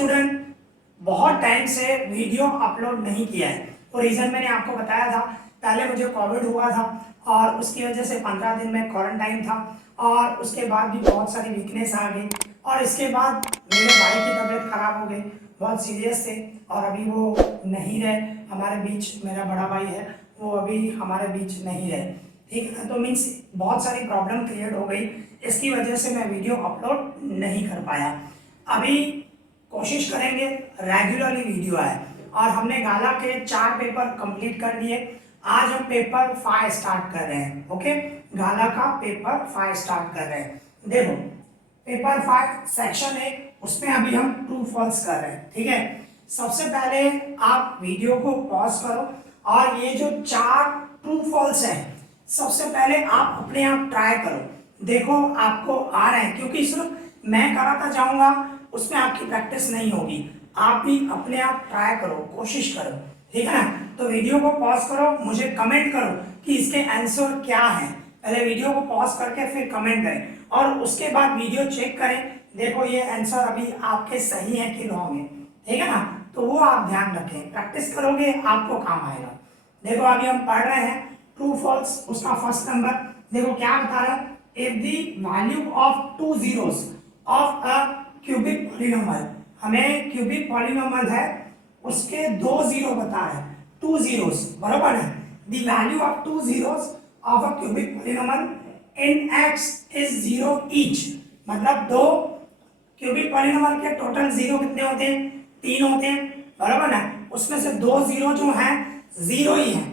Student बहुत time से video upload नहीं किया है। वो रीज़न मैंने आपको बताया था। पहले मुझे कोविड हुआ था और उसकी वजह से 15 दिन में क्वारंटाइन था और उसके बाद भी बहुत सारी वीकनेस आ गई और इसके बाद मेरे भाई की तबीयत खराब हो गई, बहुत सीरियस थे और अभी वो नहीं रहे हमारे बीच। मेरा बड़ा भाई है, वो अभी हमारे बीच नहीं रहे, ठीक है ना। तो मीन्स बहुत सारी प्रॉब्लम क्रिएट हो गई, इसकी वजह से मैं वीडियो अपलोड नहीं कर पाया। अभी कोशिश करेंगे रेगुलरली वीडियो आए और हमने गाला के 4 पेपर कंप्लीट कर लिए। आज हम पेपर 5 स्टार्ट कर रहे हैं। ओके, गाला का पेपर 5 स्टार्ट कर रहे हैं। देखो पेपर 5 सेक्शन 1 उसमें अभी हम ट्रू फॉल्स कर रहे हैं, ठीक है। सबसे पहले आप वीडियो को पॉज करो और ये जो 4 ट्रू फॉल्स है सबसे पहले आप अपने आप ट्राई करो, देखो आपको आ रहा है, क्योंकि सिर्फ मैं कराता जाऊंगा उसमें आपकी प्रैक्टिस नहीं होगी। आप भी अपने आप ट्राई करो, कोशिश करो, ठीक है ना। तो वीडियो को पॉज करो, मुझे कमेंट करो कि इसके आंसर क्या है। पहले वीडियो को पॉज करके फिर कमेंट करें और उसके बाद वीडियो चेक करें, देखो ये आंसर अभी आपके सही है कि रॉन्ग है, ठीक है ना। तो वो आप ध्यान रखें, प्रैक्टिस करोगे आपको काम आएगा। देखो अभी हम पढ़ रहे हैं ट्रू फॉल्स, उसका फर्स्ट नंबर देखो क्या बता रहा है। If the value of 2 zeros of a cubic polynomial, हमें क्यूबिक पॉलिनोमियल है उसके 2 जीरो बता रहा है, 2 zeros बराबर है। The value of 2 zeros of a cubic polynomial in x is 0 each, मतलब 2 क्यूबिक पॉलिनोमियल के टोटल जीरो कितने होते हैं, 3 होते हैं, बराबर ना। उसमें से 2 जीरो जो है जीरो ही है,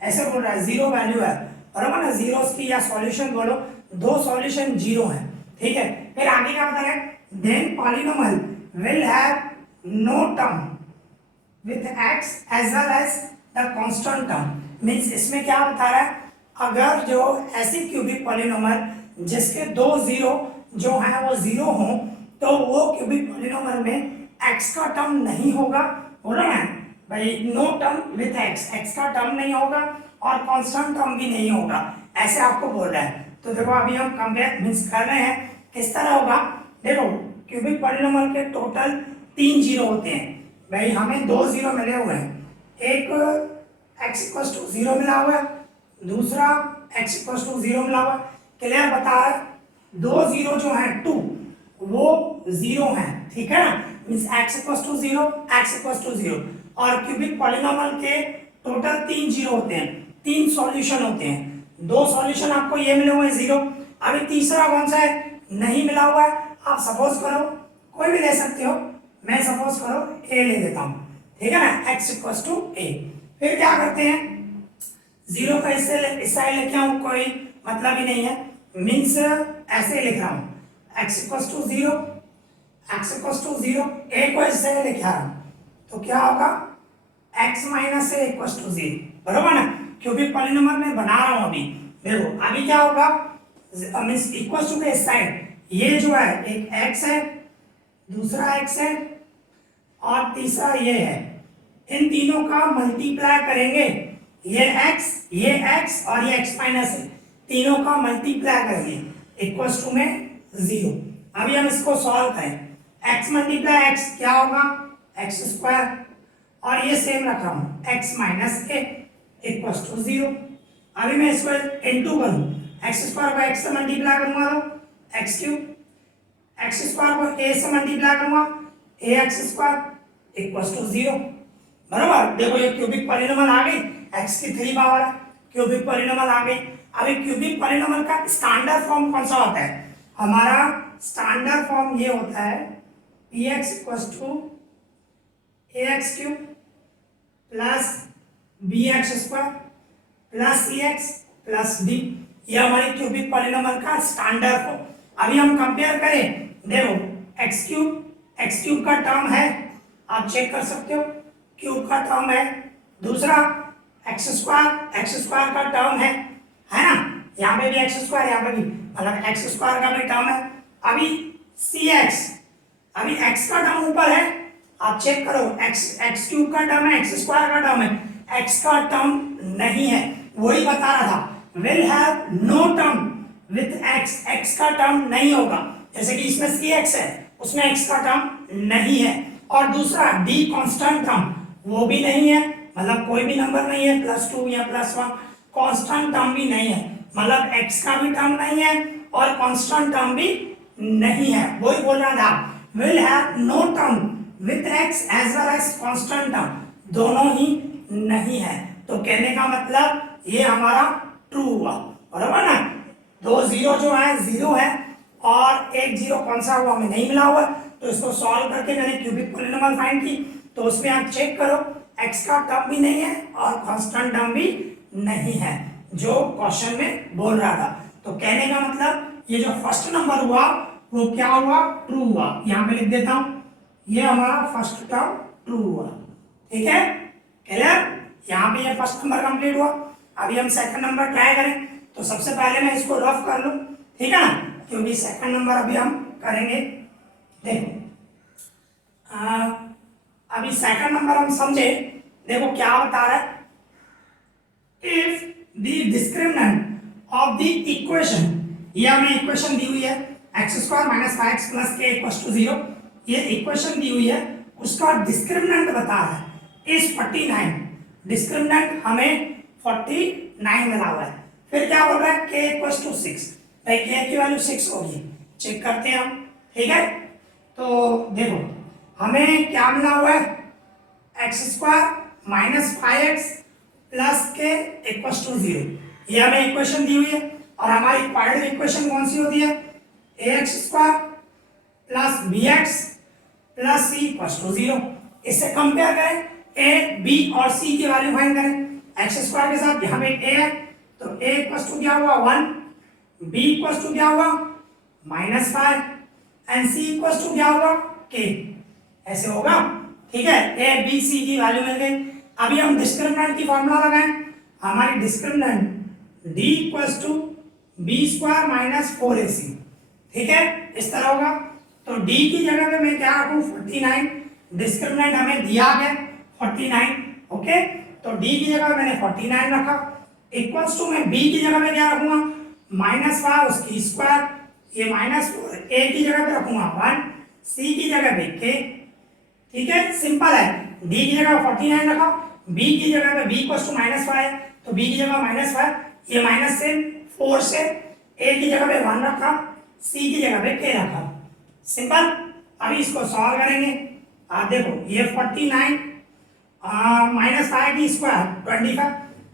ऐसे बोल रहा है, जीरो वैल्यू है, बराबर ना। जीरोस की या सॉल्यूशन बोलो, 2 सॉल्यूशन जीरो है, ठीक है। फिर आगे क्या बता रहे हैं, then polynomial will have no term with x as well as the constant term. Means इसमें क्या बता रहा है, अगर जो ऐसी क्यूबिक पॉलिनोमियल जिसके 2 जीरो जो है वो जीरो हो तो वो क्यूबिक पॉलिनोमियल में x का टर्म नहीं होगा, बोला ना भाई, नो टर्म विथ x का टर्म नहीं होगा और कांस्टेंट टर्म भी नहीं होगा, ऐसे आपको बोल रहा है। तो देखो अभी हम कंपेयर मींस कर रहे हैं किस तरह होगा। देखो क्यूबिक पॉलिनोमियल के टोटल 3 जीरो होते हैं भाई, हमें 2 जीरो मिले हुए हैं, एक x इक्वल्स टू 0 मिला हुआ है, दूसरा x इक्वल्स टू 0 मिला हुआ है। क्लियर बता रहा है, 2 जीरो जो है 2 वो जीरो है, ठीक है ना। Means x equals to 0, x equals to 0 और क्यूबिक पॉलिनोमियल के टोटल 3 जीरो होते हैं, 3 सॉल्यूशन होते हैं, 2 सॉल्यूशन आपको ये मिले हुए हैं जीरो। अभी तीसरा कौन सा है, नहीं मिला हुआ है। आप सपोज करो कोई भी ले सकते हो, मैं सपोज करो a ले लेता हूं, ठीक है ना, x इक्वल्स टू a। फिर क्या करते हैं, जीरो का इस साइड लेके आऊं, कोई मतलब ही नहीं है, मींस ऐसे लिख रहा हूं x equals to 0, x equals to 0, a को इस साइड लेके आ रहा हूं, तो क्या होगा x minus a equals to 0, बराबर ना। क्यूबिक पॉलिनोमियल में बना रहा हूं अभी। देखो अभी क्या होगा, मींस इक्वल्स टू के इस साइड ये जो है एक x है, दूसरा x है और तीसरा ये है, इन तीनों का मल्टीप्लाई करेंगे, ये x और ये x माइनस है, तीनों का मल्टीप्लाई करेंगे इक्वल्स टू में 0। अभी हम इसको सॉल्व करें, x मल्टीप्लाई x क्या होगा, x स्क्वायर, और ये सेम रख रहा हूं x minus a equals to 0। अभी मैं इसको इनटू करूं, x स्क्वायर को x से मल्टीप्लाई करूंगा तो x क्यूब, x स्क्वायर को a से मल्टीप्लाई करूंगा ax स्क्वायर इक्वल्स टू 0, बराबर। देखो ये क्यूबिक पॉलिनोमियल आ गई, x की 3 पावर है, क्यूबिक पॉलिनोमियल आ गई। अभी क्यूबिक पॉलिनोमियल का स्टैंडर्ड फॉर्म कौन सा होता है, हमारा स्टैंडर्ड फॉर्म ये होता है px equals to ax cube plus bx square plus cx plus d, ये हमारी क्यूबिक पॉलिनोमियल का स्टैंडर्ड फॉर्म। अभी हम कंपेयर करें, देखो x क्यूब का टर्म है, आप चेक कर सकते हो, क्यूब का टर्म है, दूसरा एक्स स्क्वायर का टर्म है ना, यहाँ पे भी एक्स स्क्वायर, यहाँ पे भी मतलब एक्स स्क्वायर का भी टर्म है। अभी cx, अभी x का टर्म ऊपर है, आप चेक करो, x क्यूब का टर्म है, एक्स स्क्वायर का टर्म है, x का टर्म नहीं है, वही बता रहा था, will have no term with x का टर्म नहीं होगा, जैसे कि इसमें cx है उसमें x का टर्म नहीं है, और दूसरा डी कांस्टेंट टर्म वो भी नहीं है, मतलब कोई भी नंबर नहीं है +2 या +1, कांस्टेंट टर्म भी नहीं है, मतलब x का भी टर्म नहीं है और कांस्टेंट टर्म भी नहीं है। वही बोल रहा था, will have no term with x as well as constant term, दोनों ही नहीं है। तो कहने का मतलब ये हमारा ट्रू हुआ, बराबर ना। दो जीरो जो है जीरो है और एक जीरो कौन सा हुआ हमें नहीं मिला हुआ, तो इसको सॉल्व करके मैंने क्यूबिक पॉलिनोमियल फाइंड की, तो उसमें आप चेक करो x का टर्म भी नहीं है और कांस्टेंट टर्म भी नहीं है जो क्वेश्चन में बोल रहा था। तो कहने का मतलब ये जो फर्स्ट नंबर हुआ वो क्या हुआ, ट्रू हुआ। यहाँ पे लिख देता हूं, ये हमारा फर्स्ट टर्म ट्रू हुआ, ठीक है, क्लियर। यहाँ पे ये फर्स्ट नंबर कंप्लीट हुआ। अभी हम सेकंड नंबर ट्राई करें, तो सबसे पहले मैं इसको रफ कर लूं, ठीक है ना, क्योंकि सेकंड नंबर अभी हम करेंगे। देखो अभी सेकंड नंबर हम समझे, देखो क्या बता रहा है, if the discriminant of the equation, ये हमें इक्वेशन दी हुई है x² - 5x + k = 0, ये इक्वेशन दी हुई है, उसका डिस्क्रिमिनेंट बता रहा है इस 49, डिस्क्रिमिनेंट हमें 49 मिला हुआ है। फिर क्या बोल रहा है, k = 6, भाई k की वैल्यू 6 होगी, चेक करते हैं हम, ठीक है। तो देखो हमें क्या मिला हुआ है, x² - 5x + k = 0, ये हमें इक्वेशन दी हुई है। और हमारी रिक्वायर्ड इक्वेशन कौन सी होती है, ax² + bx + c = 0। इससे कंपेयर करें, a b और c की वैल्यू फाइंड करें। x² के साथ यहाँ पे a है, तो a = क्या हुआ 1, b = क्या हुआ -5 एंड c = क्या हुआ k, ऐसे होगा, ठीक है। a b c की वैल्यू मिल गई। अभी हम डिस्क्रिमिनेंट की फॉर्मूला लगाएं, हमारी डिस्क्रिमिनेंट d = b² - 4ac, ठीक है, इस तरह होगा। तो d की जगह पे मैं क्या रखूं 49, डिस्क्रिमिनेंट हमें दिया गया 49, ओके, तो d की जगह मैंने 49 रखा, इक्वल्स टू मैं b की जगह पे क्या रखूंगा -5 उसकी स्क्वायर, ये -4 a की जगह पे रखूंगा 1, c की जगह पे k, ठीक है, सिंपल है। d की जगह 49 रखा, b की जगह पे b = -5 है, तो b की जगह -5, ये माइनस से 4 से a की जगह पे 1 रखा, c की जगह पे k रखा, सिंपल। अभी इसको सॉल्व करेंगे, आप देखो ये 49 -5 की स्क्वायर 25,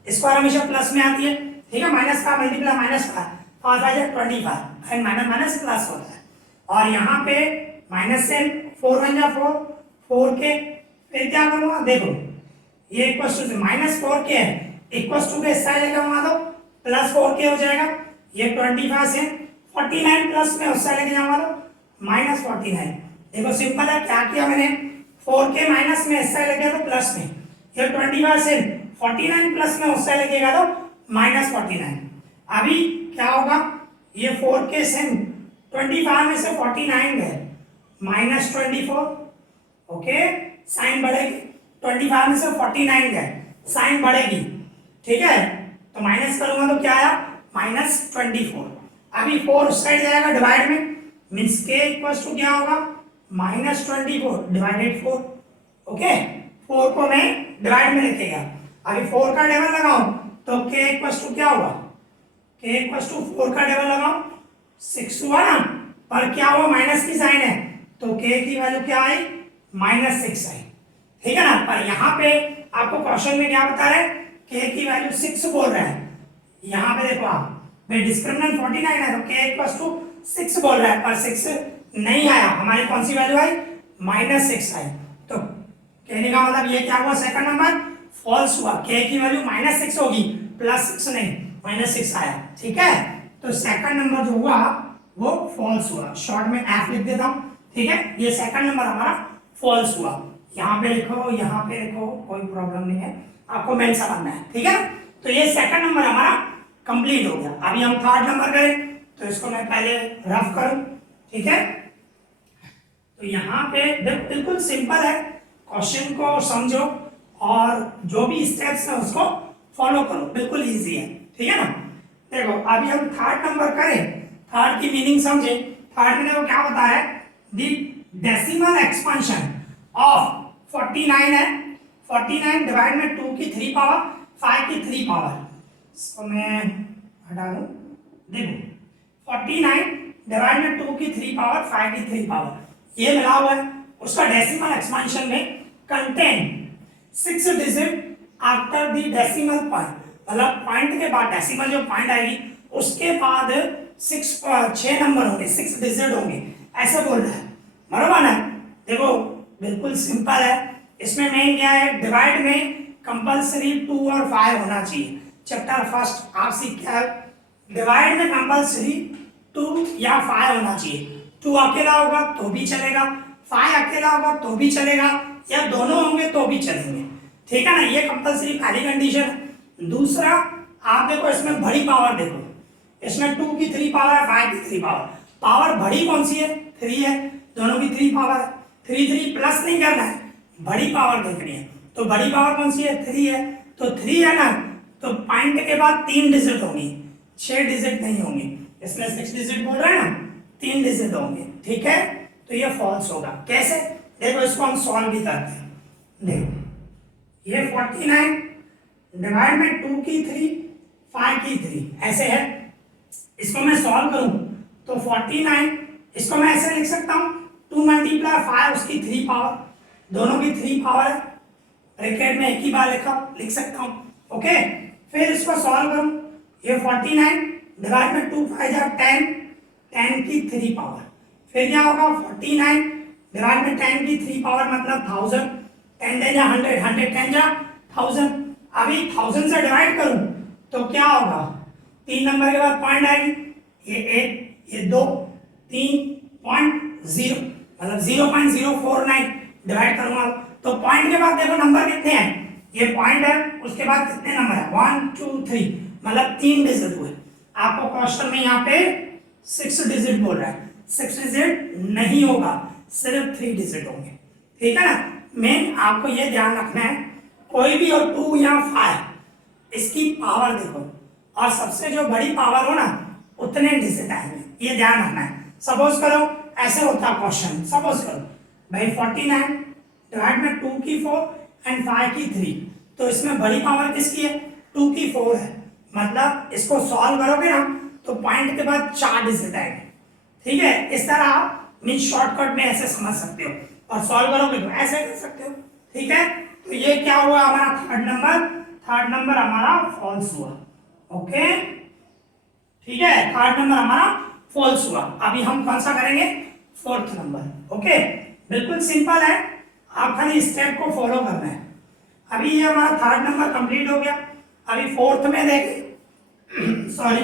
स्क्वायर हमेशा प्लस में आती है, ठीक है, माइनस का मल्टीप्लाई -5 और 25 एंड माइनस प्लस होता है। और यहाँ पे माइनस से 4 बन जा 4, 4 के, फिर क्या करूँगा, देखो ये इक्वल टू -4 के है, इक्वल टू के इस साइड लेके घुमा दो, +4 के हो जाएगा, ये 25 से 49 प्लस में उस साइड लेके जाऊंगा तो -49। देखो सिंपल है, क्या किया मैंने, 4 के माइनस में इस साइड लेके तो प्लस में, ये 25 से 49 प्लस में उस साइड लेके गया तो -49। अभी क्या होगा, ये 4 के से 25 में से 49 गए -24, ओके, साइन बढ़ेगी, 25 में से 49 गए, साइन बढ़ेगी, ठीक है, तो माइनस करूंगा तो क्या आया -24। अभी 4 उस साइड जाएगा डिवाइड में, मींस k = क्या होगा -24 डिवाइडेड 4, ओके, 4 को मैं डिवाइड में लेके गया, अभी 4 का टेबल लगाऊं तो k = क्या होगा, k = 4 का टेबल लगाऊं 6 हुआ ना, पर क्या हुआ माइनस की साइन है, तो k की वैल्यू क्या आई -6 आई, ठीक है ना। पर यहाँ पे आपको क्वेश्चन में क्या बता रहे हैं, k की वैल्यू 6 बोल रहा है, यहाँ पे देखो आप, भाई डिस्क्रिमिनेंट 49 है तो k = 6 बोल रहा है, पर 6 नहीं आया, हमारी कौन सी वैल्यू आई -6 आई, तो कहने का मतलब ये क्या हुआ, सेकंड नंबर फॉल्स हुआ, k की वैल्यू -6 होगी, +6 नहीं, -6 आया, ठीक है। तो सेकंड नंबर जो हुआ वो फॉल्स हुआ, शॉर्ट में f लिख देता हूं, ठीक है, ये सेकंड नंबर हमारा फॉल्स हुआ। यहाँ पे लिखो, यहाँ पे लिखो, कोई प्रॉब्लम नहीं है, आपको मेन समझना है, ठीक है। तो ये सेकंड नंबर हमारा कंप्लीट हो गया। अभी हम थर्ड नंबर करें, तो इसको मैं पहले रफ करूं, ठीक है। तो यहाँ पे बिल्कुल सिंपल है, क्वेश्चन को समझो और जो भी स्टेप्स है उसको फॉलो करो, बिल्कुल इजी है, ठीक है ना। देखो अभी हम थर्ड नंबर करें, थर्ड की मीनिंग समझे। थर्ड में देखो क्या होता है, द डेसिमल एक्सपेंशन 49 है, 49 डिवाइड में 2 की 3 पावर 5 की 3 पावर, इसको मैं हटा दूं, देखो 49 डिवाइड में 2 की 3 पावर 5 की 3 पावर ये मिला हुआ है। उसका डेसिमल एक्सपेंशन में contain 6 digit after the decimal point, मतलब पॉइंट के बाद डेसिमल जो पॉइंट आएगी उसके बाद 6 नंबर होंगे, 6 डिजिट होंगे, ऐसे बोल रहा है, बराबर ना। देखो बिल्कुल सिंपल है, इसमें मेन क्या है, डिवाइड में कंपलसरी 2 और 5 होना चाहिए। चैप्टर फर्स्ट आप सीख क्या है, डिवाइड में कंपलसरी 2 या 5 होना चाहिए। 2 अकेला होगा तो भी चलेगा, 5 अकेला होगा तो भी चलेगा, या दोनों होंगे तो भी चलेंगे, ठीक है ना। ये कंपलसरी पहली कंडीशन है। दूसरा आप देखो इसमें बड़ी पावर, देखो इसमें 2 की 3 पावर है, 5 की 3 पावर, पावर बड़ी कौन सी है, 3 है, दोनों की 3 पावर है, 3 प्लस नहीं करना है, बड़ी पावर देखनी है। तो बड़ी पावर कौन सी है, 3 है, तो 3 है ना, तो पॉइंट के बाद 3 डिजिट होंगी, 6 डिजिट नहीं होंगी, इसमें 6 डिजिट बोल रहे हैं ना, 3 डिजिट होंगे, ठीक है। तो ये फॉल्स होगा। कैसे, देखो इसको हम सॉल्व भी करते हैं। देखो ये 49 डिवाइड में 2 की 3 5 की 3 ऐसे है, इसको मैं सॉल्व करूं तो 49 इसको मैं ऐसे लिख सकता हूं 2 मल्टीप्लाई 5 उसकी 3 पावर, दोनों की 3 पावर है, ब्रैकेट में एक ही बार लिख सकता हूं, ओके। फिर इसको सॉल्व करूं, ये 49 डिवाइड में 2 5 जा 10, 10 की 3 पावर, फिर क्या होगा 49 डिवाइड में 10 की 3 पावर मतलब 1000, 10 10 जा 100, 100 10 जा 1000। अभी 1000 से डिवाइड करूं तो क्या होगा, 3 नंबर के बाद पॉइंट आएगी, ये 1 ये 2 3.0 मतलब 0.049 डिवाइड करूंगा तो पॉइंट के बाद देखो नंबर कितने हैं, ये पॉइंट है, उसके बाद कितने नंबर है 1 2 3 मतलब 3 डिजिट हुए। आपको क्वेश्चन में यहाँ पे 6 डिजिट बोल रहा है, 6 डिजिट नहीं होगा, सिर्फ 3 डिजिट होंगे, ठीक है ना। मेन आपको ये ध्यान रखना है, कोई भी और 2 या 5 इसकी पावर देखो, और सबसे जो बड़ी पावर हो ना उतने डिजिट आएंगे, ये ध्यान रखना है। सपोज करो ऐसे होता क्वेश्चन, सपोज करो भाई 49 डिवाइड में 2 की 4 एंड 5 की 3, तो इसमें बड़ी पावर किसकी है, 2 की 4 है, मतलब इसको सॉल्व करोगे ना तो पॉइंट के बाद 4 डिजिट आएंगे, ठीक है। इस तरह आप मीन शॉर्टकट में ऐसे समझ सकते हो, और सॉल्व करोगे तो ऐसे कर सकते हो, ठीक है। तो ये क्या हुआ हमारा थर्ड नंबर हमारा फॉल्स हुआ, ओके, ठीक है, थर्ड नंबर हमारा फॉल्स हुआ। अभी हम कौन सा करेंगे, फोर्थ नंबर, ओके। बिल्कुल सिंपल है, आप खाली स्टेप को फॉलो करना है। अभी ये हमारा थर्ड नंबर कंप्लीट हो गया। अभी फोर्थ में देखिए सॉरी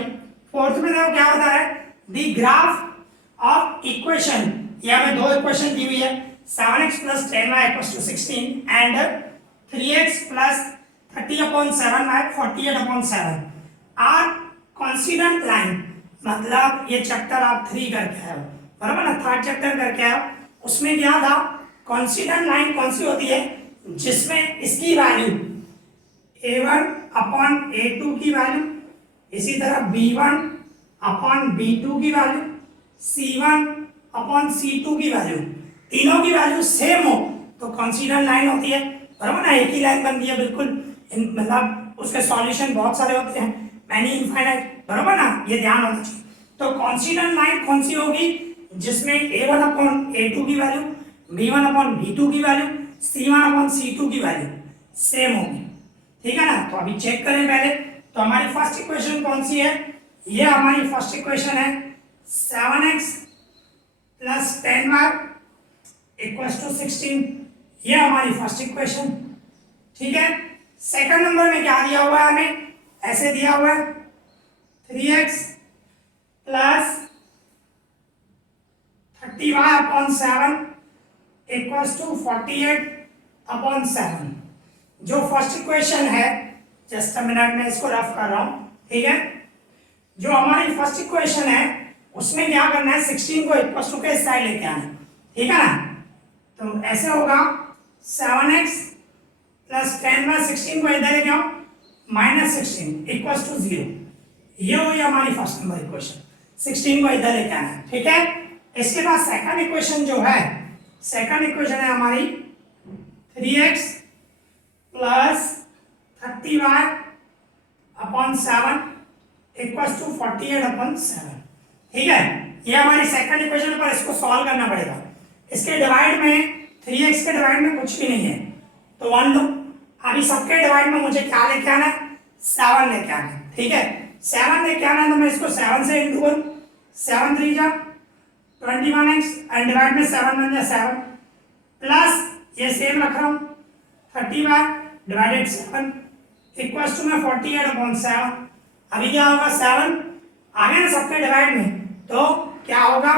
फोर्थ में देखो क्या होता है, द ग्राफ ऑफ इक्वेशन, ये हमें दो इक्वेशन दी हुई है, 7x plus 10y equals to 16 and 3x plus 30/7y 48/7 are coincident line, मतलब ये चैप्टर आप 3 करके आए हो, बराबर ना, थर्ड चैप्टर करके आए हो, उसमें क्या था, कॉन्सिडेंट लाइन कौन सी होती है, जिसमें इसकी वैल्यू a1/a2 की वैल्यू, इसी तरह b1/b2 की वैल्यू, c1/c2 की वैल्यू, तीनों की वैल्यू सेम हो तो कॉन्सिडेंट लाइन होती है, बराबर ना, एक ही लाइन बनती है बिल्कुल, मतलब उसके सॉल्यूशन बहुत सारे होते हैं, मैनी इनफाइनाइट, बराबर ना, ये ध्यान होना चाहिए। तो कॉन्सिडेंट लाइन कौन सी होगी, जिसमें a1/a2 की वैल्यू, b1/b2 की वैल्यू, c1/c2 की वैल्यू सेम होगी, ठीक है ना। तो अभी चेक करें पहले, तो हमारी फर्स्ट इक्वेशन कौन सी है, ये हमारी फर्स्ट इक्वेशन है 7x plus 10y equals to 16, ये हमारी फर्स्ट इक्वेशन, ठीक है। सेकंड नंबर में क्या दिया हुआ है हमें, ऐसे दिया हुआ है 3x plus 30y/7 equals to 48/7। जो फर्स्ट इक्वेशन है, जस्ट अ मिनट में इसको रफ कर रहा हूं, ठीक है। जो हमारी फर्स्ट इक्वेशन है उसमें क्या करना है, 16 को इक्वल टू के साइड लेके आना, ठीक है ना। तो ऐसे होगा 7x plus 10/16 को इधर लेके आओ -16 इक्वल टू 0, ये हुई हमारी फर्स्ट नंबर इक्वेशन, 16 को इधर लेके आना है, ठीक है। इसके बाद सेकंड इक्वेशन जो है, सेकंड इक्वेशन है हमारी 3x plus 30y upon 7 equals to 48 upon 7। ठीक है, ये हमारी सेकंड इक्वेशन पर इसको सॉल्व करना पड़ेगा। इसके डिवाइड में 3x के डिवाइड में कुछ भी नहीं है तो 1 लो। अभी सबके डिवाइड में मुझे क्या लेके आना है, 7 लेके आना है। ठीक है, 7 लेके आना है तो मैं इसको 7 से इंटू करूं, 7 3 जा 21x एंड डिवाइड में 7 बन जा 7 प्लस ये सेम रख रहा हूं 30y डिवाइडेड 7 इक्वल्स टू मैं 48 अपॉन 7। अभी क्या होगा, 7 आ गया ना सबके डिवाइड में, तो क्या होगा,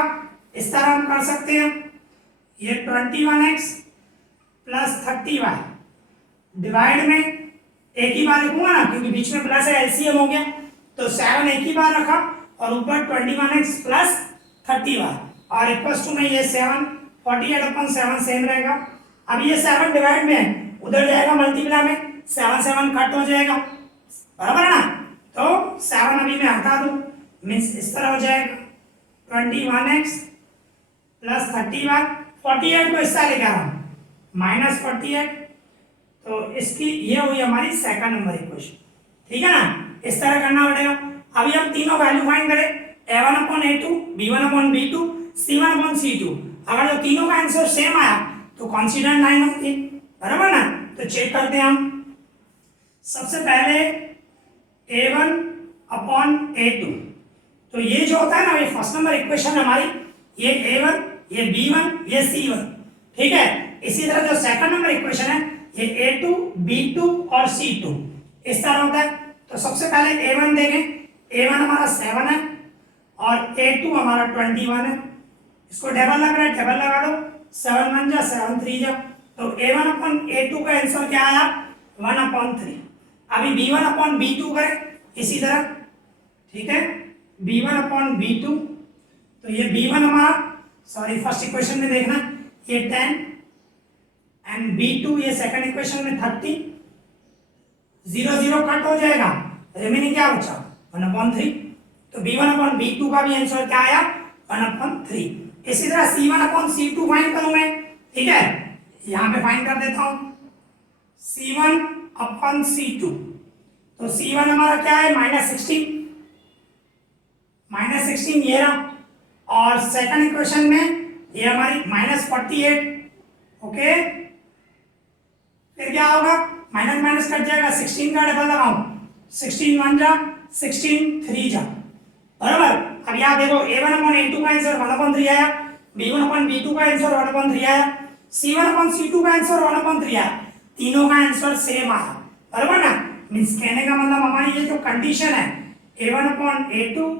इस तरह हम कर सकते हैं, ये 21x प्लस 30y डिवाइड में एक ही बार लिखूंगा ना क्योंकि बीच में प्लस है, एलसीएम हो गया, तो 7 एक ही बार रखा और ऊपर 21x प्लस 30y और इक्वल्स टू में ये 7 48 अपॉन 7 सेम रहेगा। अब ये 7 डिवाइड में है, उधर जाएगा मल्टीप्लाई में, 7 7 कट हो जाएगा, बराबर है ना, तो 7 अभी मैं हटा दूं, मीन्स इस तरह हो जाएगा 21x प्लस 30y 48 को इस तरह लेके आ रहा हूं माइनस 48, तो इसकी ये हुई हमारी सेकंड नंबर इक्वेशन। ठीक है ना, इस तरह करना पड़ेगा। अभी हम तीनों वैल्यू फाइंड करें, a1 upon a2, b1 upon b2, c1 upon c2। अगर जो तीनों का आंसर सेम आया तो कॉन्सिडेंट लाइन होगी, बराबर ना, तो चेक करते हैं हम। सबसे पहले a1 अपॉन a2, तो ये जो होता है ना, ये फर्स्ट नंबर इक्वेशन हमारी, ये a1 ये b1 ये c1। ठीक है, इसी तरह जो सेकंड नंबर इक्वेशन है ये a2 b2 और c2 इस तरह होता है। तो सबसे पहले a1 देखें, a1 हमारा 7 है और a2 हमारा 21 है, इसको डबल लग रहा है, डबल लगा दो, 7 1 जा 7 3 जा, तो a1 अपॉन a2 का आंसर क्या आया, 1 अपॉन 3। अभी b1 अपॉन b2 करें इसी तरह, ठीक है, b1 अपॉन b2, तो ये b1 हमारा, सॉरी फर्स्ट इक्वेशन में देखना, ये 10 एंड b2 ये सेकंड इक्वेशन में 30, 0 0 कट हो जाएगा, रिमेनिंग क्या बचा 1 अपॉन 3, तो b1 अपॉन b2 का भी आंसर क्या आया 1 अपॉन 3। इसी तरह c1 अपॉन c2 फाइंड करूं मैं, ठीक है, यहां पे फाइंड कर देता हूं c1 अपॉन c2, तो c1 हमारा क्या है -16 ये रहा, और सेकंड इक्वेशन में ये हमारी -48। ओके, फिर क्या होगा, माइनस माइनस कट जाएगा, 16 का डबल लगाऊं, 16 1 जा 16 3 जा, बराबर। अब यहाँ देखो a1 अपॉन a2 का आंसर 1 अपॉन 3 आया, b1 अपॉन b2 का आंसर 1 अपॉन 3 आया, c1 अपॉन c2 का आंसर 1 अपॉन 3 आया, तीनों का आंसर सेम आया, बराबर ना। मींस कहने का मतलब हमारी ये जो कंडीशन है a1 upon a2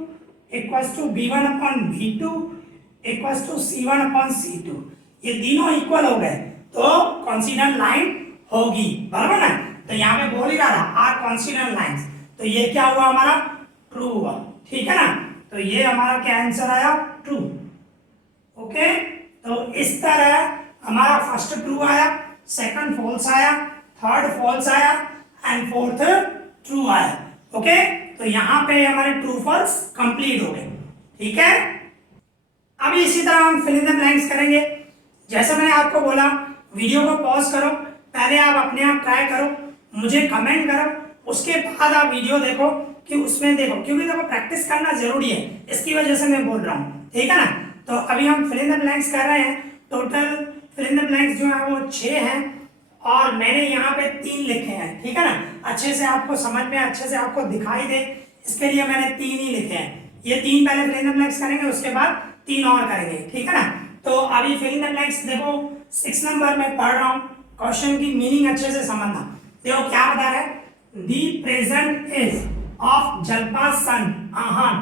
equals to b1 upon b2 equals to c1 upon c2, ये तीनों इक्वल हो गए तो कॉन्सिडेंट लाइन होगी, बराबर ना। तो यहाँ पे बोल ही रहा था आर कॉन्सिडेंट लाइंस, तो ये क्या हुआ हमारा ट्रू हुआ, ठीक है ना। तो ये हमारा क्या आंसर आया, ट्रू। ओके, तो इस तरह हमारा फर्स्ट ट्रू आया, सेकंड फॉल्स आया, थर्ड फॉल्स आया एंड फोर्थ ट्रू आया। ओके, तो यहाँ पे हमारे ट्रू फॉल्स कंप्लीट हो गए, ठीक है। अभी इसी तरह हम फिल इन द ब्लैंक्स करेंगे। जैसे मैंने आपको बोला, वीडियो को पॉज करो, पहले आप अपने आप ट्राई करो, मुझे कमेंट करो, उसके बाद आप वीडियो देखो कि उसमें देखो, क्योंकि देखो प्रैक्टिस करना जरूरी है, इसकी वजह से मैं बोल रहा हूँ, ठीक है ना। तो अभी हम फिल इन द ब्लैंक्स कर रहे हैं। Total fill in the blanks जो है वो 6 हैं और मैंने यहाँ पे 3 लिखे हैं, ठीक है ना। अच्छे से आपको समझ में, अच्छे से आपको दिखाई दे, इसके लिए मैंने 3 ही लिखे हैं। ये 3 पहले फिल इन द ब्लैंक्स करेंगे, उसके बाद 3 और करेंगे, ठीक है ना। तो अभी फिल इन द ब्लैंक्स देखो 6 नंबर में पढ़ रहा हूँ, क्वेश्चन की मीनिंग अच्छे से समझना। देखो क्या बता रहा है, दी प्रेजेंट एज ऑफ जल्पा सन आहान,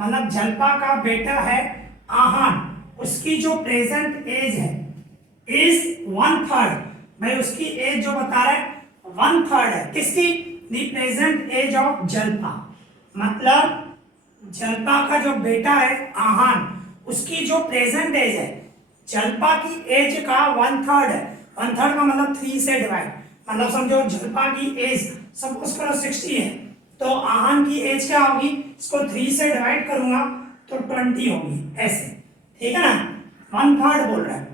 मतलब जल्पा का बेटा है आहान, उसकी जो प्रेजेंट एज है इज 1/3। भाई उसकी एज जो बता रहा है 1/3 है, किसकी, दी प्रेजेंट एज ऑफ जल्पा, मतलब जल्पा का जो बेटा है आहान, उसकी जो प्रेजेंट एज है, जल्पा की एज का 1/3 है। 1/3 का मतलब 3 से डिवाइड, मतलब समझो जल्पा की एज सपोज करो 60 है, तो आहान की एज क्या होगी, इसको 3 से डिवाइड करूंगा तो 20 होगी, ऐसे, ठीक है ना। 1/3 बोल रहा है,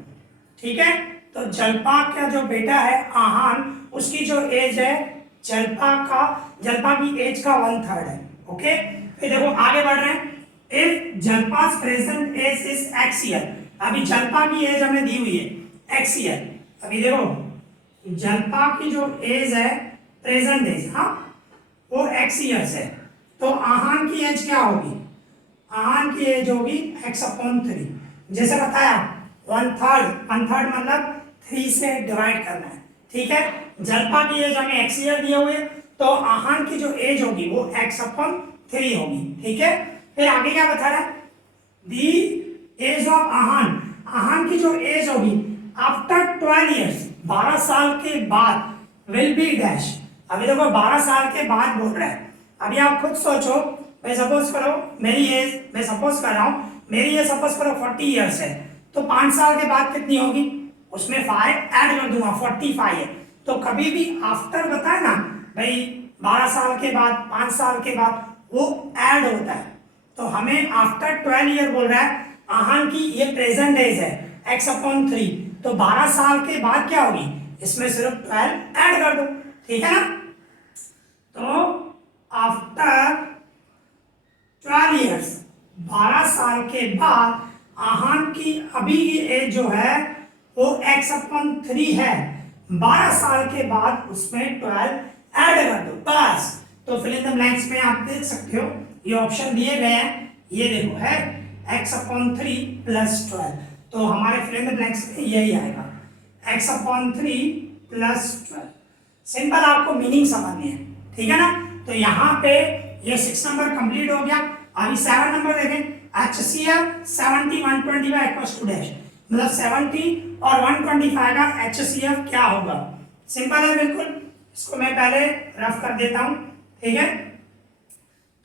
ठीक है। तो जलपा का जो बेटा है आहान, उसकी जो एज है जलपा की एज का 1/3 है। ओके, फिर देखो आगे बढ़ रहे हैं। If Jalpa's present age is x year, अभी जलपा की एज हमें दी हुई है x ईयर। अभी देखो जलपा की जो एज है प्रेजेंट एज, हाँ, वो x ईयर्स है। तो आहान की एज क्या होगी? आहान की एज होगी x/3, जैसे बताया 1/3 मतलब 3 से डिवाइड करना है। ठीक है, जलपा की एज हमें x ईयर दिए हुए, तो आहान की जो एज होगी वो x/3 होगी। ठीक है, फिर आगे क्या बता रहा है? दी एज ऑफ आहान, आहान की जो एज होगी आफ्टर 12 ईयर्स, 12 साल के बाद विल बी डैश। अभी देखो 12 साल के बाद बोल रहा है। अभी आप खुद सोचो, मैं सपोज करो मेरी एज, मैं सपोज कर रहा हूँ मेरी एज सपोज करो 40 ईयर्स है, तो 5 साल के बाद कितनी होगी? उसमें 5 ऐड कर दूंगा, 45 है। तो कभी भी आफ्टर बताए ना भाई, 12 साल के बाद, 5 साल के बाद वो ऐड होता है। तो हमें आफ्टर 12 ईयर बोल रहा है, आहान की ये प्रेजेंट एज है x/3, तो 12 साल के बाद क्या होगी? इसमें सिर्फ 12 ऐड कर दो। ठीक है ना? तो आफ्टर 12 ईयर्स, 12 साल के बाद आहान की अभी की एज जो है वो x/3 है, 12 साल के बाद उसमें 12 ऐड कर दो बस। तो फिल इन द ब्लैंक्स में आप देख सकते हो ये ऑप्शन दिए गए हैं, ये देखो है x/3 + 12, तो हमारे फिल इन द ब्लैंक्स में यही आएगा x/3 + 12। सिंपल, आपको मीनिंग समझनी है। ठीक है ना? तो यहाँ पे ये 6 नंबर कंप्लीट हो गया। अभी 7 नंबर देखें, HCF 70 125 = डैश, मतलब 70 और 125 का HCF क्या होगा? सिंपल है बिल्कुल, इसको मैं पहले रफ कर देता हूँ। ठीक है,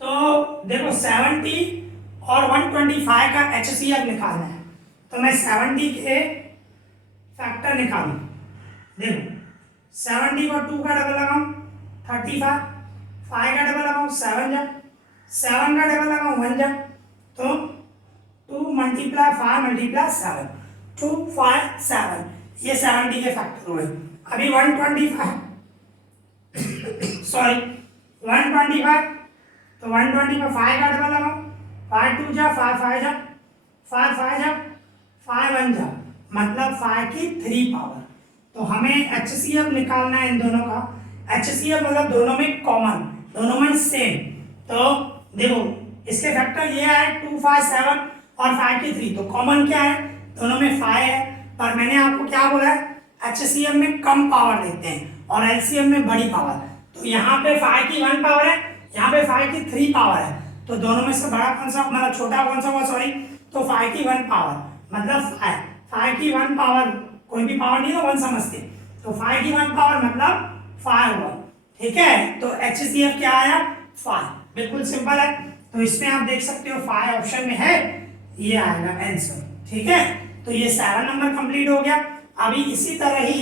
तो देखो 70 और 125 का HCF निकालना है, तो मैं 70 के फैक्टर निकालूं। देखो 70 को 2 का डबल लगाऊं 35, 5 का डबल लगाऊं 7 जा, 7 का डबल लगाऊं 1 जा, तो 2 × 5 × 7, 2 5 7, ये 70 के फैक्टर हुए। अभी 125 सॉरी 125, तो 125 5 का डबल लगाऊं, 5 2 जा, 5 5 जा, 5 5 जा, 5 1 जा, मतलब 5 की 3 पावर। तो हमें HCF निकालना है इन दोनों का। HCF मतलब दोनों में कॉमन, दोनों में सेम। तो देखो इसके फैक्टर ये है 2 5 7 और 5 की 3, तो कॉमन क्या है? दोनों में 5 है, पर मैंने आपको क्या बोला है? HCF में कम पावर देते हैं और LCM में बड़ी पावर। तो यहाँ पे 5 की 1 पावर है, यहाँ पे 5 की 3 पावर है, तो दोनों में से बड़ा कौन सा, मतलब छोटा कौन सा हुआ? सॉरी, तो 5 की 1 पावर मतलब 5 की 1 पावर, कोई भी पावर नहीं है 1 समझते, तो 5 की 1 पावर मतलब 5 हुआ। ठीक है, तो HCF क्या आया? 5। बिल्कुल सिंपल है, तो इसमें आप देख सकते हो 5 ऑप्शन में है, ये आएगा आंसर। ठीक है, तो ये 7 नंबर कंप्लीट हो गया। अभी इसी तरह ही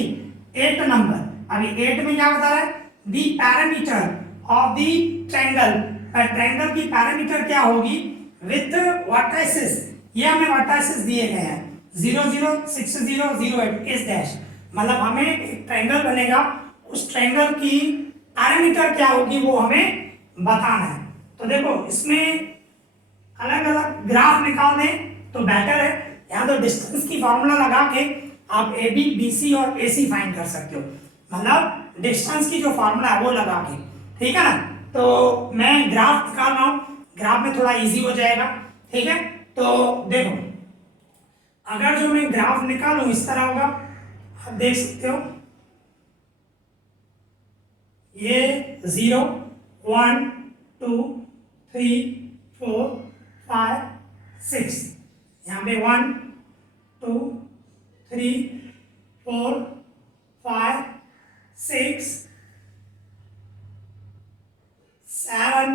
8 नंबर, अभी 8 में क्या बता रहा है? The parameter of the triangle, triangle की पैरामीटर क्या होगी? विथ वर्टाइसिस, ये हमें वर्टाइसिस दिए गए हैं 0 0 6 0 0 8 इस डैश, मतलब हमें एक ट्रायंगल बनेगा, उस ट्रायंगल की पैरामीटर क्या होगी वो हमें बताना है। तो देखो इसमें अलग अलग ग्राफ निकाल दें तो बेटर है। यहाँ तो डिस्टेंस की फॉर्मूला लगा के आप AB BC और AC फाइंड कर सकते हो, मतलब डिस्टेंस की जो फॉर्मूला है वो लगा के। ठीक है ना? तो मैं ग्राफ निकाल रहा हूँ, ग्राफ में थोड़ा इजी हो जाएगा। ठीक है, तो देखो अगर जो मैं ग्राफ निकालूं इस तरह होगा, आप देख सकते हो ये 0 1 2 3 4 5 6, यहाँ पे 1 2 3 4 5 6 7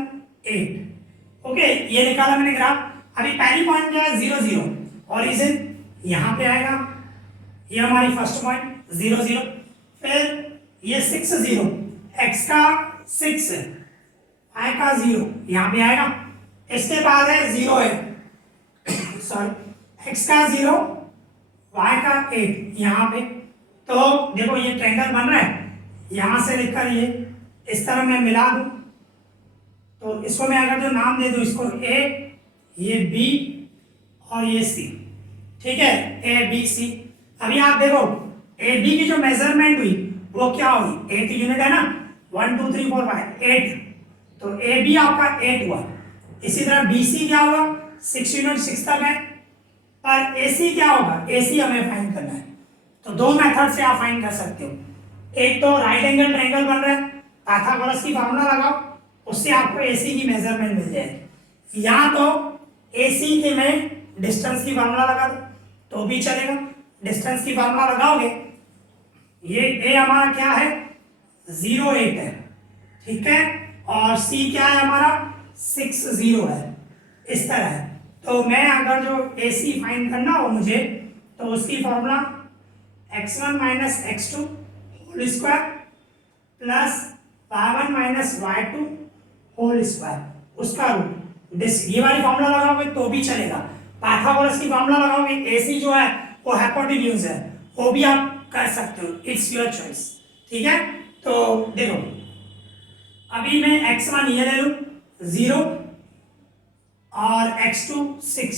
8। ओके, ये निकाला मैंने ग्राफ। अभी पहली पॉइंट क्या है? 0 0, ऑरिजिन यहाँ पे आएगा, ये हमारी फर्स्ट पॉइंट 0 0। फिर ये 6 0, x का 6 y का 0 यहाँ पे आएगा। इसके बाद है 0 है सॉरी, x का 0 y का 8 यहाँ पे, तो देखो ये ट्रायंगल बन रहा है, यहां से लेकर ये इस तरह मैं मिला दूं, तो इसको मैं अगर जो नाम दे दूं, इसको ए, ये बी और ये सी, ठीक है, ए बी सी। अभी आप देखो ए बी की जो मेजरमेंट हुई वो क्या हुई, 8 यूनिट है ना, 1 2 3 4 5 8, तो ए बी आपका 8 हुआ। इसी तरह बी सी क्या हुआ, 6 यूनिट 6 तक है। पर ए सी क्या होगा, ए सी हमें फाइंड करना है। तो दो मेथड से आप फाइंड कर सकते हो, एक तो राइट एंगल ट्रायंगल बन रहा है, पाइथागोरस की फार्मूला लगाओ, उससे आपको एसी की मेजरमेंट मिल जाएगी। या तो एसी के में डिस्टेंस की फार्मूला लगा दो तो भी चलेगा, डिस्टेंस की फार्मूला लगाओगे, ये ए हमारा क्या है 0 8 है, ठीक है, और सी क्या है हमारा 6 0 है, इस तरह है। तो मैं अगर जो एसी फाइंड करना हो मुझे, तो उसकी formula x1 minus x2 whole square plus y1 minus y2 whole square, उसका रूट, ये वाली फार्मूला लगाओगे तो भी चलेगा। पाइथागोरस की फार्मूला लगाओगे, एसी जो है वो हाइपोटेन्यूज है, वो भी आप कर सकते हो, इट्स योर चॉइस, ठीक है। तो देखो अभी मैं x1 ये ले लूं 0 और x2 6,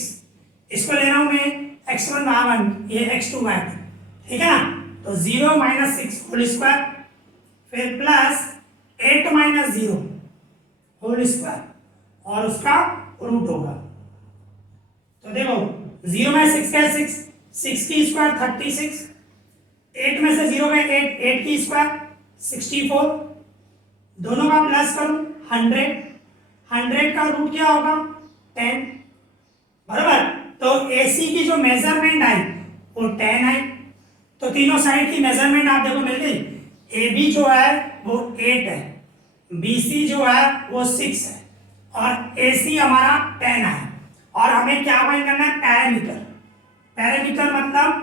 इसको ले रहा हूं मैं x1 y1, ये x2 y2, ठीक है ना। तो 0 माइनस 6 होल स्क्वायर, फिर प्लस 8 माइनस 0 होल स्क्वायर, और उसका रूट होगा। तो देखो 0 में 6 का 6 की स्क्वायर 36, 8 में से 0 गए 8 की स्क्वायर 64, दोनों का प्लस करूं 100 का रूट क्या होगा 10, बराबर। तो AC की जो मेजरमेंट आई वो 10 आई, तो तीनों साइड की मेजरमेंट आप देखो मिल गई। AB जो है वो 8 है, BC जो है वो 6 है, और AC हमारा 10 है। और हमें क्या फाइंड करना है, पैरामीटर। पैरामीटर मतलब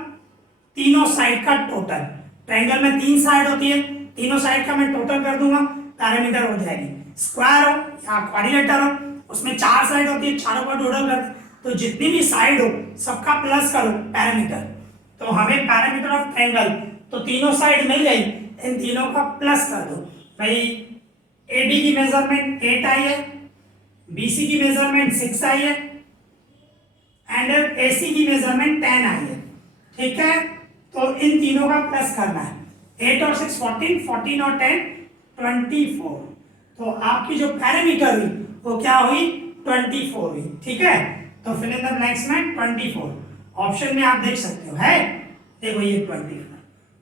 तीनों साइड का टोटल, ट्रायंगल में 3 साइड होती है, तीनों साइड का मैं टोटल कर दूंगा, पैरामीटर हो जाएगी। स्क्वायर हो या क्वाड्रिलेटर हो, उसमें 4 साइड होती है, चारों का टोटल कर, तो जितनी भी साइड हो सबका प्लस करो पैरामीटर। तो हमें पैरामीटर ऑफ ट्रायंगल, तो तीनों साइड मिल गई, इन तीनों का प्लस कर दो भाई। AB की मेजरमेंट 8 आई है, BC की मेजरमेंट 6 आई है, एंड AC की मेजरमेंट 10 आई है, ठीक है। तो इन तीनों का प्लस करना है, 8 और 6 14, 14 और 10 24, तो आपकी जो पैरामीटर हुई वो क्या हुई 24 हुई, ठीक है। तो फिल इन द ब्लैंक्स में 24 ऑप्शन में आप देख सकते हो, है देखो ये 24,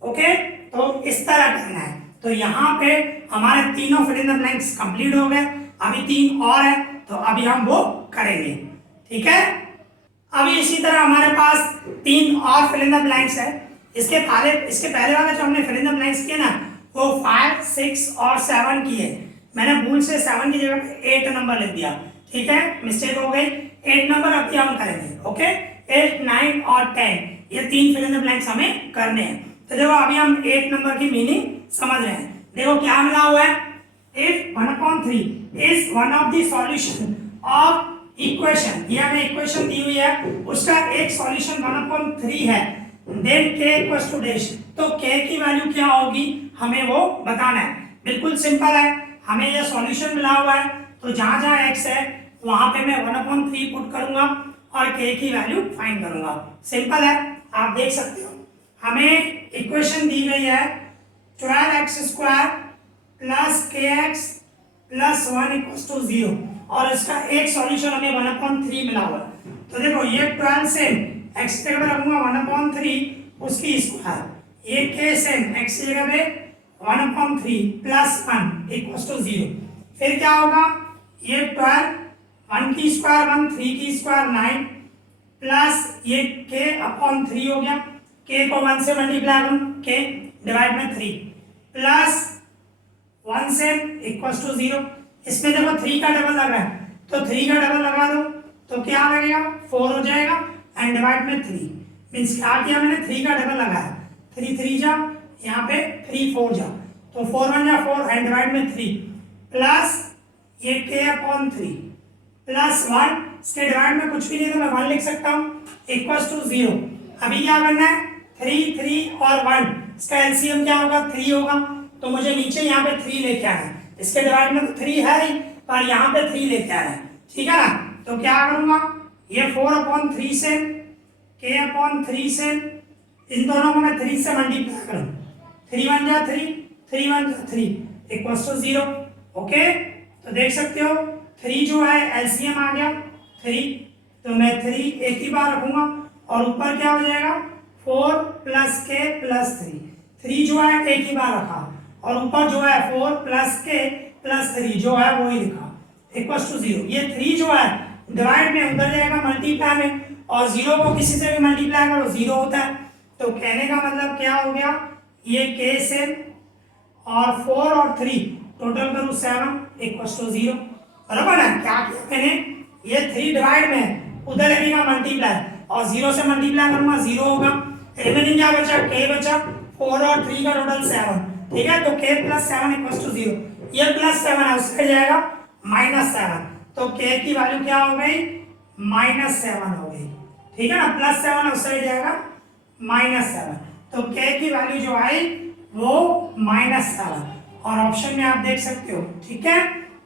ओके। तो इस तरह करना है। तो यहाँ पे हमारे तीनों fill in the blanks complete हो गए, अभी 3 और है, तो अभी हम वो करेंगे, ठीक है। अभी इसी तरह हमारे पास 3 और फिल इन द ब्लैंक्स है। इसके पहले वाला जो हमने फिल इन द ब्लैंक्स किया ना, वो 5 6 और 7 किए, मैंने भूल से 7 की जगह 8 नंबर लिख दिया, ठीक है, मिस्टेक हो गई। 8 नंबर अभी हम करेंगे, ओके। 8 9 और 10 ये 3 फिल इन द ब्लैंक्स हमें करने हैं। तो देखो अभी हम 8 नंबर की मीनिंग समझ रहे हैं। देखो क्या मिला हुआ है, if 1/3 is one of the solution of equation, ये हमें इक्वेशन दी हुई है, उसका एक सॉल्यूशन 1/3 है, then k equals to dash, तो k की वैल्यू क्या होगी हमें वो बताना है। बिल्कुल सिंपल है, हमें ये सॉल्यूशन मिला हुआ है, तो जहां जहां x है वहां पे मैं 1/3 पुट करूंगा और k की वैल्यू फाइंड करूंगा। सिंपल है, आप देख सकते हो। हमें इक्वेशन दी गई है 12x² plus kx plus 1 equals to 0, और इसका एक सॉल्यूशन हमें 1/3 मिला हुआ है। तो देखो ये 12 सेम x की जगह रखूंगा 1/3 उसकी स्क्वायर, ये k सेम x की जगह पे 1/3 प्लस 1 इक्वल्स टू 0, फिर क्या होगा, ये 12 1 की स्क्वायर 1 3 की स्क्वायर 9 प्लस ये k/3 हो गया, k को 1 से मल्टीप्लाई करूं, k डिवाइड में 3 प्लस 1 से इक्वल्स टू 0। इसमें देखो 3 का डबल लग रहा है, तो 3 का डबल लगा दो तो क्या लगेगा 4 हो जाएगा, एंड डिवाइड में 3 मींस क्या किया मैंने 3 का डबल लगाया, 3 3 जा, यहाँ पे 3 4 जा, तो 4 1 जा 4 एंड डिवाइड में 3 प्लस ये k/3 प्लस 1, इसके डिवाइड में कुछ भी नहीं तो मैं 1 लिख सकता हूँ, इक्वल्स टू 0। अभी क्या करना है 3 3 और 1 इसका एलसीएम क्या होगा, 3 होगा। तो मुझे नीचे यहाँ पे 3 लेके आना है, इसके डिवाइड में तो 3 है ही, पर यहाँ पे 3 लेके आना है, ठीक है ना। तो क्या करूंगा, ये 4/3 से k/3 से इन दोनों को मैं 3 से मल्टीप्लाई करूँ, 3 1 जा 3, 3 1 जा 3 इक्वल्स टू 0। ओके, तो देख सकते हो 3 जो है एलसीएम आ गया 3, तो मैं 3 एक ही बार रखूंगा और ऊपर क्या हो जाएगा 4 + k + 3, 3 जो है एक ही बार रखा और ऊपर जो है 4 + k + 3 जो है वो ही लिखा इक्वल्स टू 0। ये 3 जो है डिवाइड में उधर जाएगा मल्टीप्लाई में, और 0 को किसी से भी मल्टीप्लाई करो 0 होता है। तो कहने का मतलब क्या हो गया, ये k से और 4 और 3 टोटल करूँ 7 इक्वल्स टू 0। बराबर है, क्या किया मैंने, ये 3 डिवाइड में उधर लगेगा मल्टीप्लाई और 0 से मल्टीप्लाई करूंगा 0 होगा। रिमेनिंग क्या बचा, k बचा, 4 और 3 का टोटल 7, ठीक है। तो k + 7 इक्वल्स टू 0, ये +7 है उससे जाएगा -7, तो k की वैल्यू क्या हो गई, -7 हो गई, ठीक है ना। +7 है उससे जाएगा -7, तो k की वैल्यू जो आई वो -7, और ऑप्शन में आप देख सकते हो, ठीक है।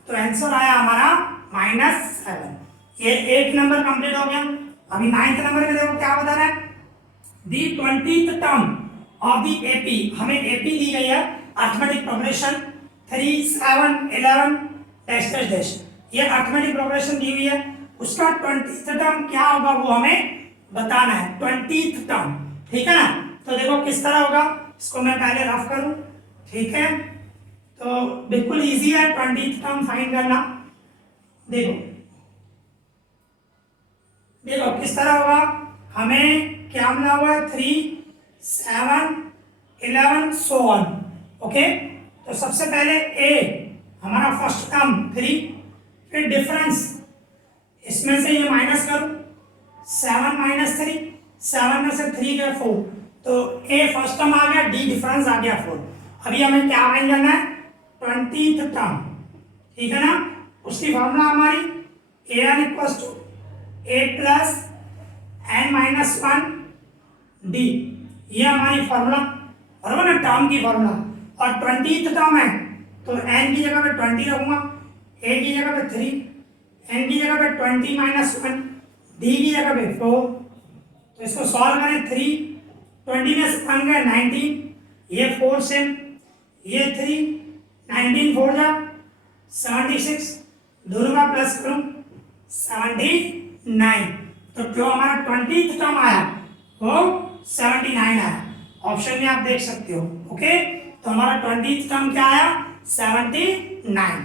तो आंसर आया हमारा -7। ये 8 नंबर कंप्लीट हो गया। अभी 9th नंबर में देखो क्या बता रहा है, दी 20th term of the AP, हमें एपी दी गई है arithmetic progression 3 7 11 dash dash dash, ये अर्थमेटिक प्रोग्रेशन दी हुई है, उसका 20th टर्म क्या होगा वो हमें बताना है, 20th टर्म, ठीक है ना। तो देखो किस तरह होगा, इसको मैं पहले रफ करूं, ठीक है। तो बिल्कुल इजी है 20th टर्म फाइंड करना। देखो देखो किस तरह होगा, हमें क्या मिला हुआ है 3 7 11 सो ऑन। ओके, तो सबसे पहले ए हमारा फर्स्ट टर्म 3, फिर डिफरेंस इसमें से ये माइनस करो 7 - 3, 7 में से 3 गया 4, तो ए फर्स्ट टर्म आ गया, डी डिफरेंस आ गया 4। अभी हमें क्या फाइंड करना है 20th टर्म, ठीक है ना। उसकी फॉर्मूला हमारी an equals to a + n - 1 d, ये हमारी फॉर्मूला, बराबर ना, टर्म की फॉर्मूला। और 20th टर्म है तो n की जगह पे 20 रखूंगा, a की जगह पे 3, n की जगह पे 20 - 1, d की जगह पे 4। तो इसको सॉल्व करें, 3 20 में से 1 गए 19, ये 4 से ये 3 19 4 जा 76, दोनों का प्लस करूं 79, तो जो हमारा 20th टर्म आया वो 79 आया, ऑप्शन में आप देख सकते हो। ओके, तो हमारा 20th टर्म क्या आया 79।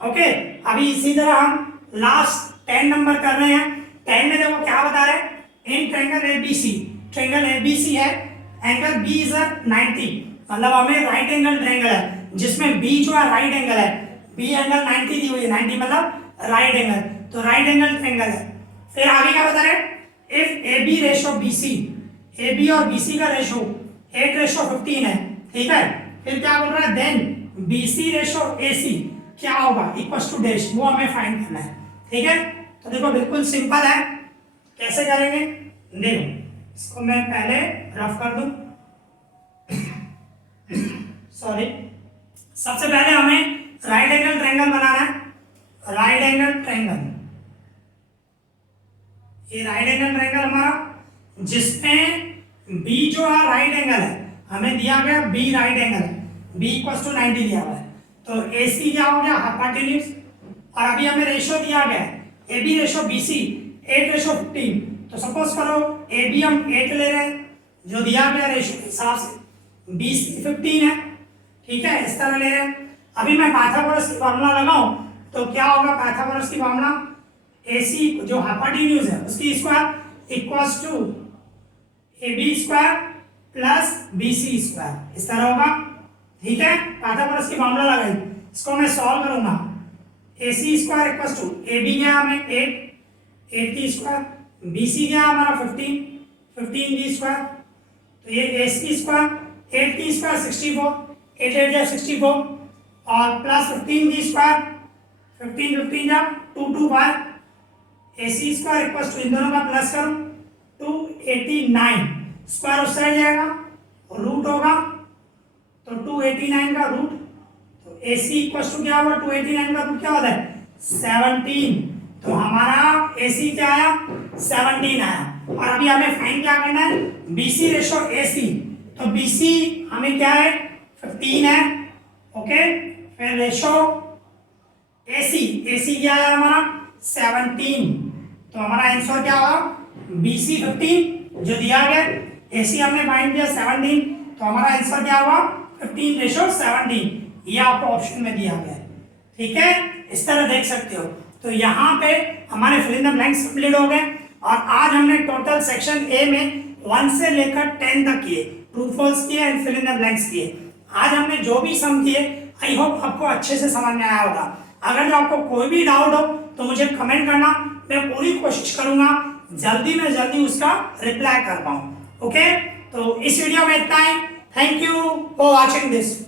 ओके, अभी इसी तरह हम लास्ट 10 नंबर कर रहे हैं। 10 में देखो क्या बता रहे हैं, in triangle ABC, triangle ABC है, एंगल बी इज 90, मतलब हमें राइट एंगल ट्रायंगल है जिसमें बी जो है राइट एंगल है, बी एंगल 90 दी हुई है, 90 मतलब राइट एंगल, तो राइट एंगल ट्रायंगल है। फिर आगे क्या बता रहे हैं, if A B ratio B C, A B और बी सी का रेशो 8:15 है, ठीक है। फिर क्या बोल रहा है, then B C ratio A C क्या होगा इक्वल्स टू डैश, वो हमें फाइंड करना है, ठीक है। तो देखो बिल्कुल सिंपल है, कैसे करेंगे, देखो इसको मैं पहले रफ कर दूं, सॉरी। सबसे पहले हमें राइट एंगल ट्रायंगल बनाना है, राइट एंगल ट्रायंगल, ये राइट एंगल ट्रायंगल हमारा जिसमें बी जो है राइट एंगल है, हमें दिया गया बी राइट एंगल है, बी इक्वल्स टू 90 दिया हुआ है, तो ए सी क्या हो गया हाइपोटेन्यूज, और अभी हमें रेशो दिया गया है A B ratio B C 8:15, तो सपोज करो ए बी हम 8 ले रहे हैं जो दिया गया रेशो के हिसाब से, बी सी 15 है, ठीक है, इस तरह ले रहे हैं। अभी मैं पाइथागोरस की फॉर्मूला लगाऊं तो क्या होगा, पाइथागोरस की फॉर्मूला ए सी जो हाइपोटेन्यूज है उसकी square equals to A B square plus B C square, इस तरह होगा, ठीक है। पाइथागोरस की फॉर्मूला लगाई, इसको मैं सॉल्व करूंगा, A C square equals to A B गया हमें 8 की स्क्वायर, बी सी गया हमारा 15 की स्क्वायर, तो ये ए सी स्क्वायर 8 की स्क्वायर 64, 8 8 जा 64 और प्लस 15 की स्क्वायर 15 जा 225, ए सी स्क्वायर इक्वल्स टू इन दोनों का प्लस करूं 289, स्क्वायर उस साइड जाएगा और रूट होगा तो 289 का रूट, तो AC इक्वल टू क्या होगा, 289 का रूट क्या होता है 17, तो हमारा AC क्या आया 17 आया। और अभी हमें फाइंड क्या करना है, BC रेशो AC, तो BC हमें क्या है 15 है, ओके। फिर रेशो AC क्या है हमारा 17, तो हमारा आंसर क्या होगा BC 15 जो दिया गया, AC हमने फाइंड किया 17, तो हमारा आंसर क्या होगा 15:17, ये आपको ऑप्शन में दिया गया है, ठीक है। इस तरह देख सकते हो। तो यहाँ पे हमारे fill in the blanks complete हो गए और आज हमने टोटल सेक्शन ए में 1 से लेकर 10 तक किए, ट्रू फॉल्स किए and fill in the blanks किए। आज हमने जो भी सम किए आई होप आपको अच्छे से समझ में आया होगा। अगर जो आपको कोई भी डाउट हो तो मुझे कमेंट करना, मैं पूरी कोशिश करूंगा जल्दी में जल्दी उसका रिप्लाई कर पाऊँ, ओके। तो इस वीडियो में इतना ही, thank you for watching this.